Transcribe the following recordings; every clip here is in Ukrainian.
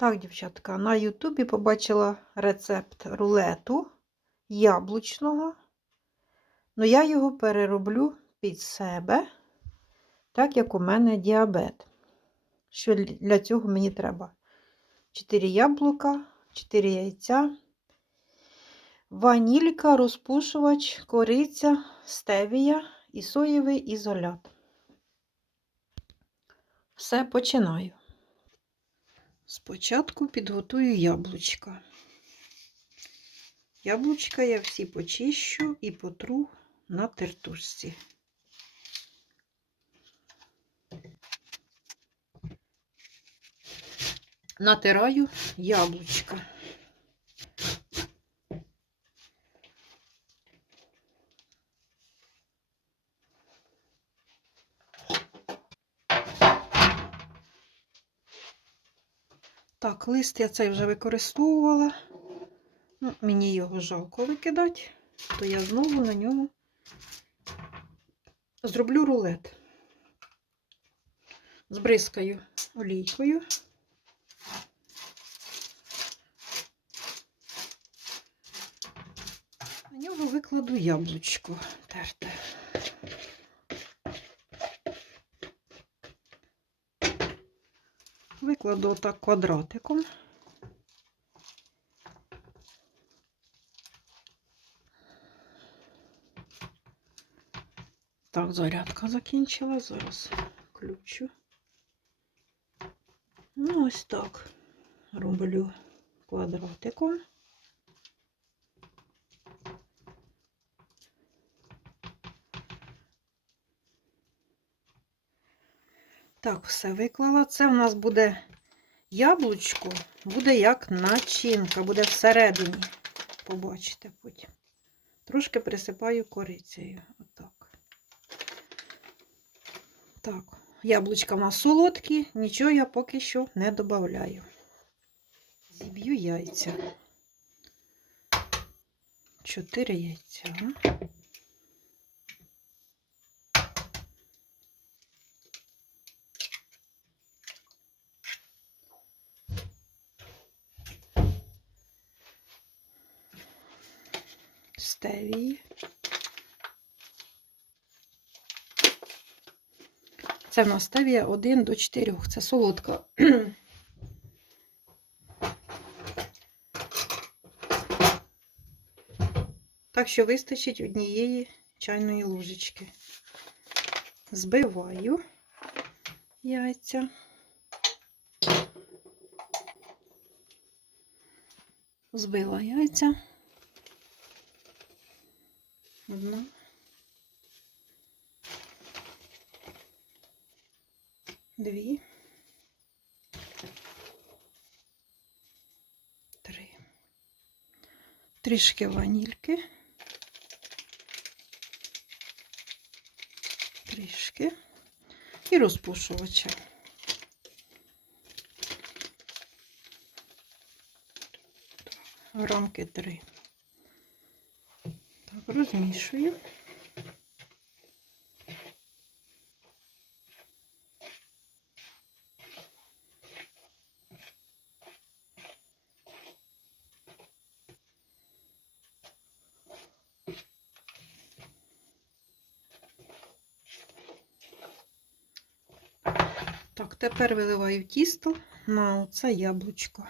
Так, дівчатка, на Ютубі побачила рецепт рулету яблучного. Ну, я його перероблю під себе, так як у мене діабет. Що для цього мені треба? 4 яблука, 4 яйця, ванілька, розпушувач, кориця, стевія і соєвий ізолят. Все починаю. Спочатку підготую яблучка. Яблучка я всі почищу і потру на тертушці. Натираю яблучка. Так, лист я цей вже використовувала. Ну, мені його жалко викидати, то я знову на ньому зроблю рулет. Збризкаю олійкою. На нього викладу яблучко терте. Викладу отак квадратиком. Так, зарядка закінчилась, зараз включу. Ну, ось так роблю квадратиком. Так, все виклала. Це в нас буде яблучко, буде як начинка, буде всередині. Побачите потім. Трошки присипаю корицею. Отак. Так, яблучка в нас солодкі, нічого я поки що не додаю. Зіб'ю яйця. Чотири яйця. Стевії. Це в нас стевія 1 до 4. Це солодка. Так що вистачить однієї чайної ложечки. Збиваю яйця. Збила яйця. Одна. Дві. Три. Трішки ванільки. Трішки. І розпушувача. Грамки три. Розмішую. Так, тепер виливаю тісто на оце яблучко.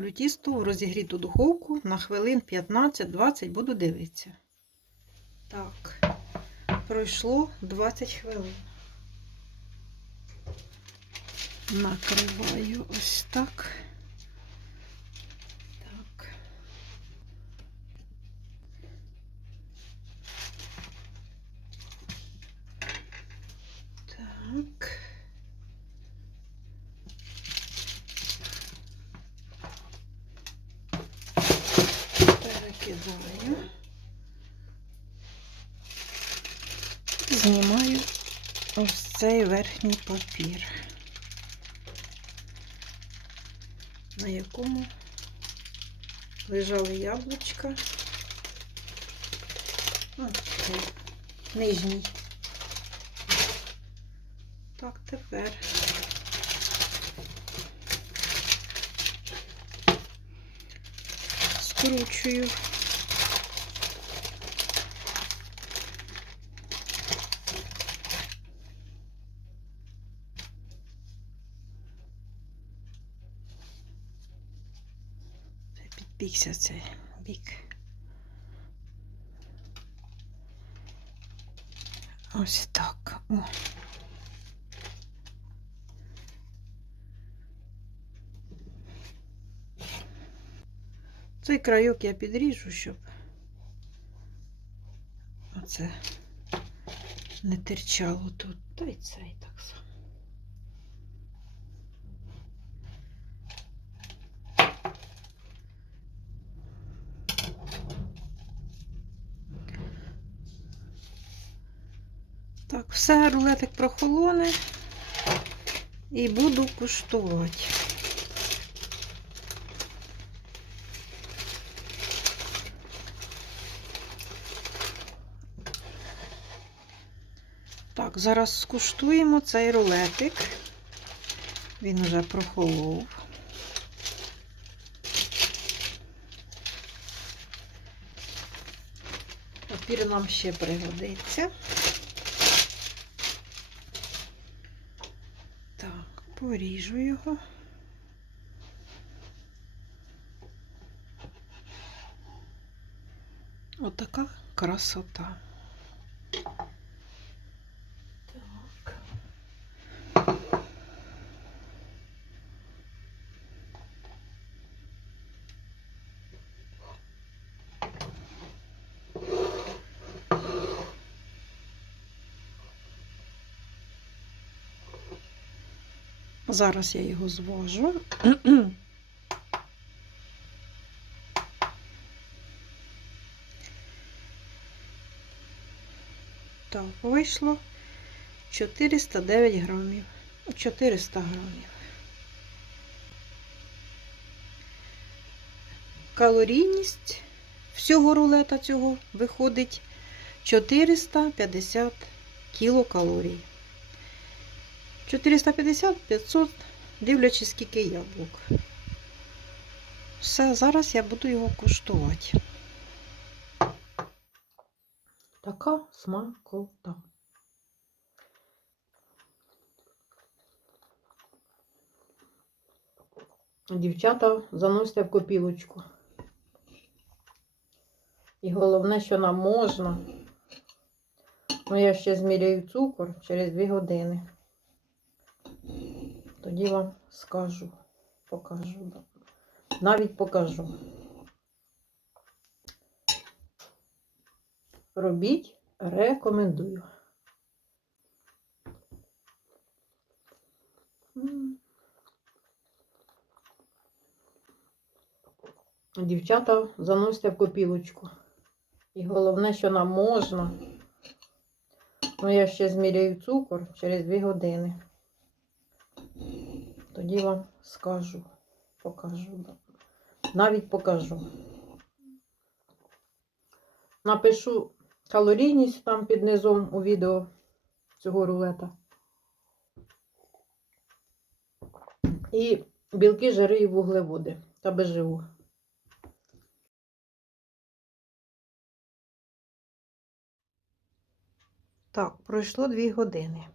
Ставлю тісто в розігріту духовку на хвилин 15-20 буду дивитися. Так, пройшло 20 хвилин. Накриваю ось так. Так. Так. Перекидаю. Знімаю ось цей верхній папір, на якому лежали яблучка. Ну, нижній. Так, тепер. Скручую. Це цей бік. Ось так. О. Цей крайок я підріжу, щоб оце не терчало тут. Та й цей так Так, все, рулетик прохолоне і буду куштувати. Так, зараз скуштуємо цей рулетик. Він вже прохолов. Папір нам ще пригодиться. Так, поріжу його. Отака красота. Зараз я його звожу. Так, вийшло 409 грамів. 400 грамів. Калорійність всього рулета цього виходить 450 кілокалорій. 450-500, дивлячись, скільки яблук. Все, зараз я буду його куштувати. Така смакота. Дівчата, заносьте в копілочку. І головне, що нам можна. Ну, я ще зміряю цукор через 2 години. Тоді вам скажу, покажу. Навіть покажу. Робіть, рекомендую. Дівчата, заносьте в копілочку. І головне, що нам можна. Ну, я ще зміряю цукор через 2 години. Тоді вам скажу, покажу. Навіть покажу. Напишу калорійність там під низом у відео цього рулета. І білки, жири і вуглеводи та БЖУ. Так, пройшло 2 години.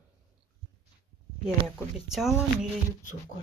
Я, як обіцяла, міряю цукор.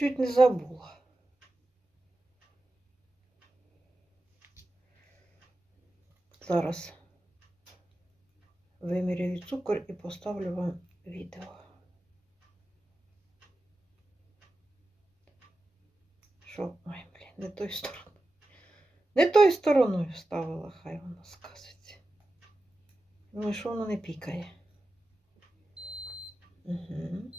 Чуть не забула. Зараз виміряю цукор і поставлю вам відео. Що, ой, блін, не той стороною. Не той стороною ставила, хай вона скажеться. Думаю, що воно не пікає? Угу.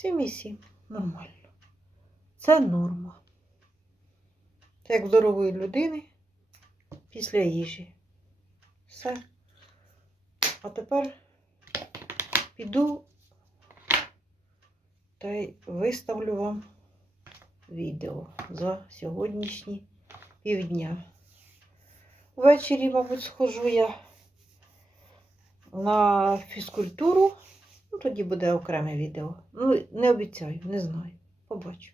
Сім і сім. Нормально. Це норма. Як здорової людини після їжі. Все. А тепер піду та й виставлю вам відео за сьогоднішні півдня. Ввечері, мабуть, схожу я на фізкультуру. Ну, тоді буде окреме відео. Ну, не обіцяю, не знаю. Побачу.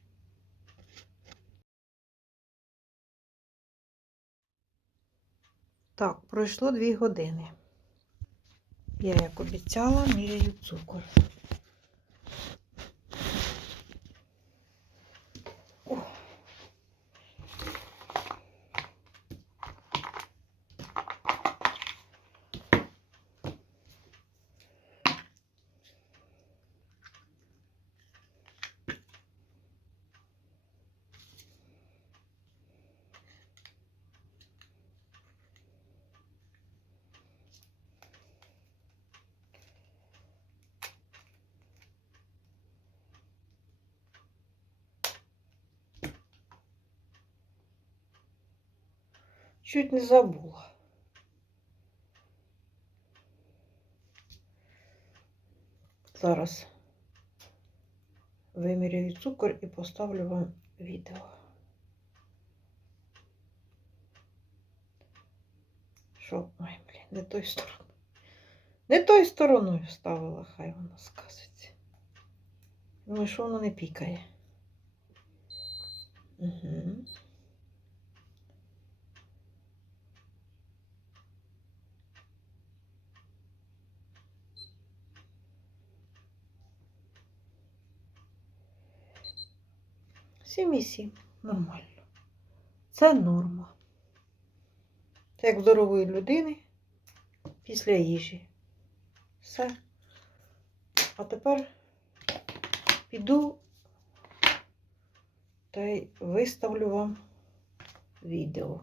Так, пройшло дві години. Я, як обіцяла, міряю цукор. Чуть не забула. Зараз виміряю цукор і поставлю вам відео. Що? Ой, блін, не той стороною. Не тою стороною ставила, хай воно сказиться. Ну, і що воно не пікає. Угу. Сім і сім. Нормально. Це норма. Це як здорової людини після їжі. Все. А тепер піду та й виставлю вам відео.